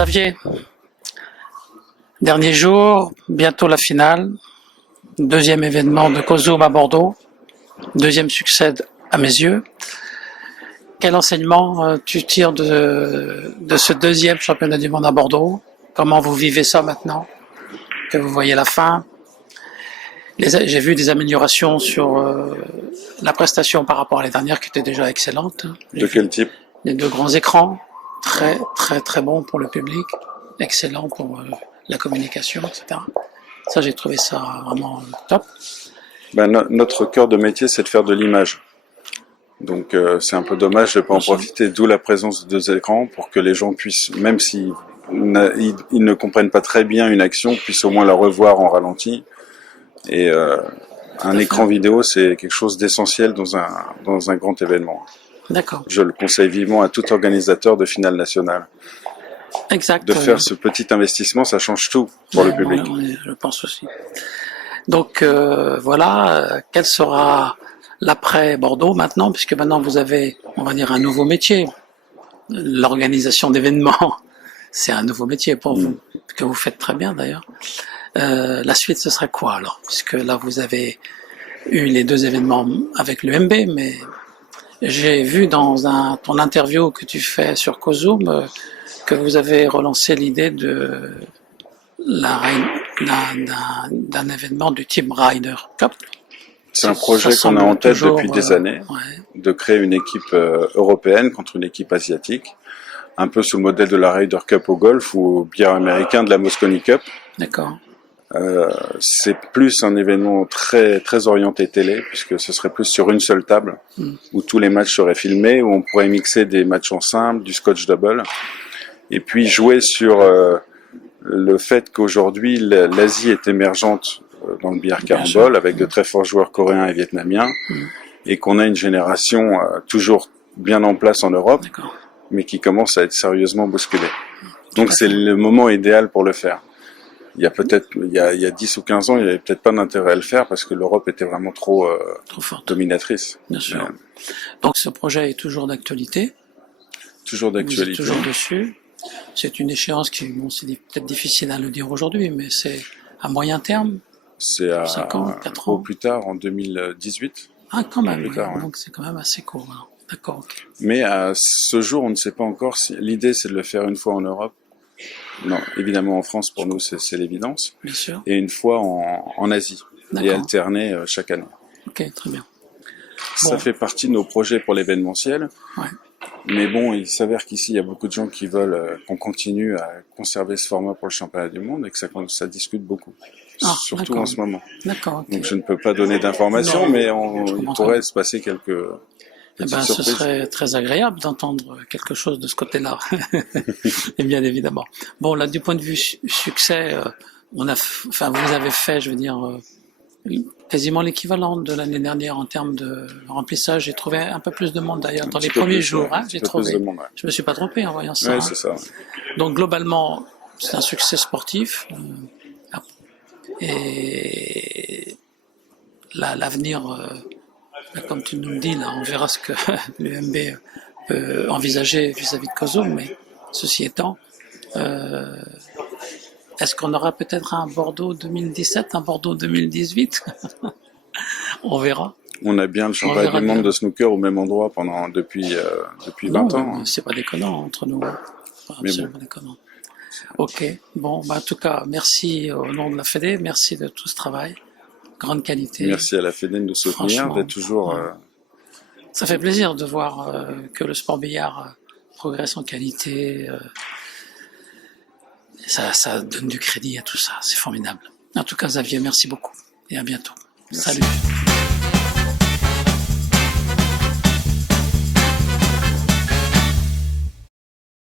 Xavier, dernier jour, bientôt la finale, deuxième événement de COSUM à Bordeaux, deuxième succès à mes yeux. Quel enseignement tu tires de ce deuxième championnat du monde à Bordeaux? Comment vous vivez ça maintenant que vous voyez la fin? J'ai vu des améliorations sur la prestation par rapport à les dernières qui étaient déjà excellentes. De quel type? Les deux grands écrans, très bons pour le public, excellent pour la communication, etc. Ça, j'ai trouvé ça vraiment top. Notre cœur de métier, c'est de faire de l'image. Donc c'est un peu dommage de ne pas en profiter, d'où la présence de deux écrans pour que les gens puissent, même s'ils ils ne comprennent pas très bien une action, puissent au moins la revoir en ralenti. Et un écran vidéo, c'est quelque chose d'essentiel dans un grand événement. D'accord. Je le conseille vivement à tout organisateur de finale nationale. Exact. De faire ce petit investissement, ça change tout pour le public. Je pense aussi. Donc voilà, quel sera l'après Bordeaux maintenant, puisque maintenant vous avez, on va dire, un nouveau métier. L'organisation d'événements, c'est un nouveau métier pour vous, que vous faites très bien d'ailleurs. La suite, ce serait quoi alors? Puisque là, vous avez eu les deux événements avec l'UMB, mais j'ai vu dans ton interview que tu fais sur COSUM que vous avez relancé l'idée d'un événement du type Ryder Cup. C'est un projet qu'on a en tête depuis des années, de créer une équipe européenne contre une équipe asiatique, un peu sous le modèle de la Ryder Cup au golf ou au billard américain de la Mosconi Cup. D'accord. C'est plus un événement très orienté télé, puisque ce serait plus sur une seule table, où tous les matchs seraient filmés, où on pourrait mixer des matchs en simple, du scotch double, et puis jouer sur le fait qu'aujourd'hui l'Asie est émergente dans le billard carambole, avec de très forts joueurs coréens et vietnamiens, et qu'on a une génération toujours bien en place en Europe, mais qui commence à être sérieusement bousculée. Donc c'est le moment idéal pour le faire. Il y a peut-être, il y a 10 ou 15 ans, il n'y avait peut-être pas d'intérêt à le faire parce que l'Europe était vraiment trop forte, dominatrice. Bien sûr. Donc ce projet est toujours d'actualité. Toujours d'actualité. Vous êtes toujours dessus. C'est une échéance qui, bon, c'est peut-être difficile à le dire aujourd'hui, mais c'est à moyen terme. C'est à 5 ans, 4 ans. Au plus tard, en 2018. Ah, quand même. Plus tard, donc c'est quand même assez court. Hein. D'accord. Okay. Mais à ce jour, on ne sait pas encore si l'idée, c'est de le faire une fois en Europe. Non, évidemment en France, pour nous, c'est l'évidence. Bien sûr. Et une fois en Asie. Et alterner chaque année. Ok, très bien. Ça fait partie de nos projets pour l'événementiel. Ouais. Mais bon, il s'avère qu'ici, il y a beaucoup de gens qui veulent qu'on continue à conserver ce format pour le championnat du monde et que ça discute beaucoup. Surtout en ce moment. D'accord. Okay. Donc je ne peux pas donner d'informations, mais il pourrait se passer quelques... ce serait très agréable d'entendre quelque chose de ce côté-là, et bien évidemment. Bon, là, du point de vue succès, vous avez fait, je veux dire, quasiment l'équivalent de l'année dernière en termes de remplissage. J'ai trouvé un peu plus de monde d'ailleurs dans les premiers jours. J'ai trouvé. Je me suis pas trompé en voyant ça. Oui, c'est ça. Donc globalement, c'est un succès sportif. Et l'avenir. Comme tu nous le dis, là, on verra ce que l'UMB peut envisager vis-à-vis de COSUM, mais ceci étant, est-ce qu'on aura peut-être un Bordeaux 2017, un Bordeaux 2018? On verra. On a bien le championnat du monde de snooker au même endroit depuis 20 ans. C'est pas déconnant entre nous. Absolument déconnant. Ok, bon, en tout cas, merci au nom de la Fédé, merci de tout ce travail. Grande qualité. Merci à la Fédé de nous soutenir, d'être toujours... Ça fait plaisir de voir que le sport billard progresse en qualité. Ça donne du crédit à tout ça, c'est formidable. En tout cas, Xavier, merci beaucoup et à bientôt. Merci. Salut.